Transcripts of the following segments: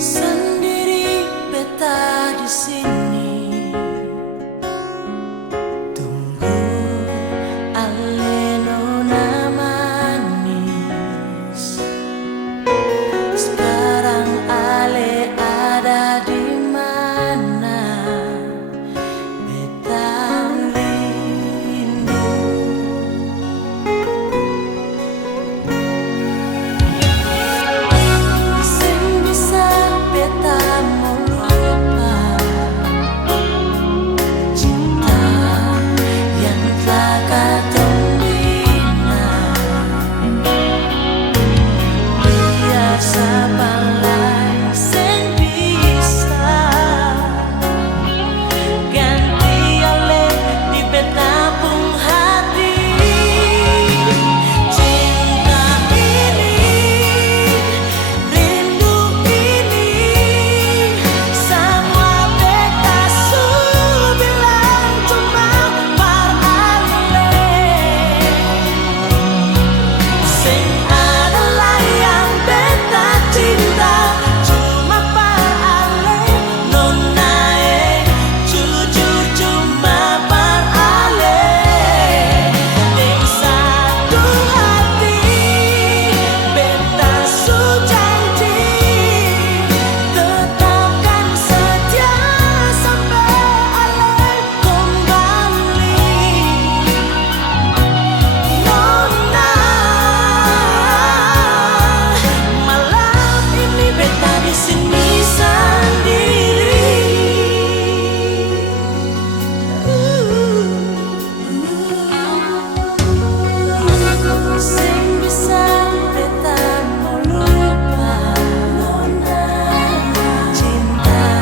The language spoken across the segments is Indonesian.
Sendiri beta di sini tunggu alena manis. Sekarang ale ada di mana? Beta rindu. Sing bisa beta mau lupa cinta yang telah katong bina. Biasa balai sing bisa ganti ale di beta pung hati. Cinta ini, rindu ini, semua beta su bilang cuma parale. Sing adalah yang beta cinta cuma parale. Nonae jujur cuma parale. Deng satu hati beta su janji tetapkan setia sampai ale kembali. Nona, malam ini beta di sini sendiri. Sing bisa beta mau lupa Nona, cinta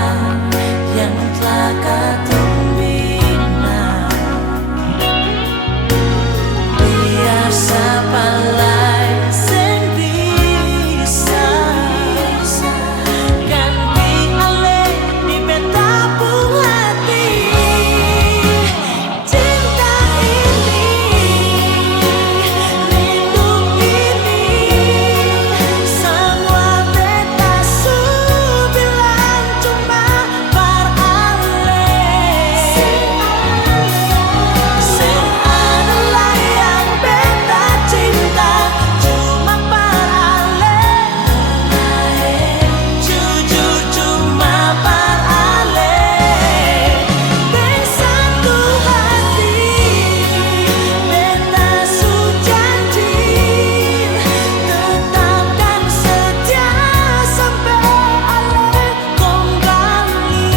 yang telah katong bina. Biasa palai sing bisa ganti ale di beta pung hati. Cinta ini, rindu ini, semua beta su bilang cuma parale. Sing adalah yang beta cinta cuma parale. Jujur cuma parale. Deng satu hati beta su janji tetapkan setia sampai ale kembali.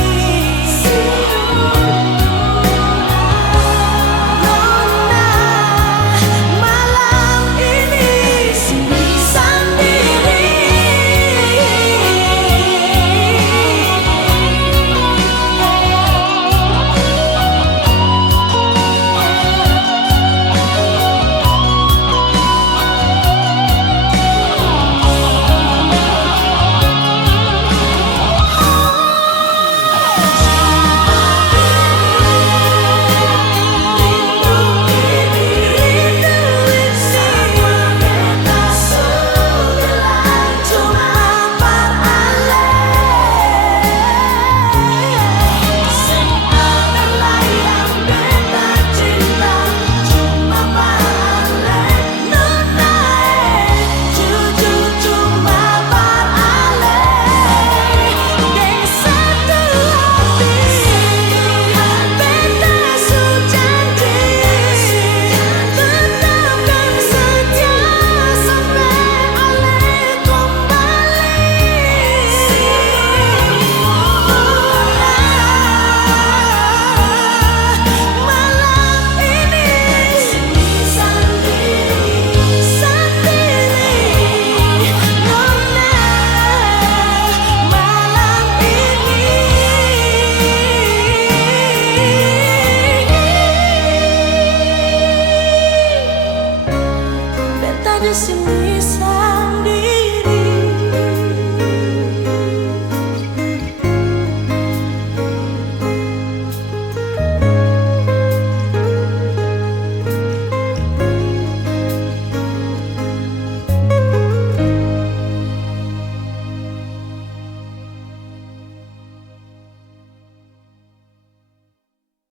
Nona, malam ini sendiri. Di sini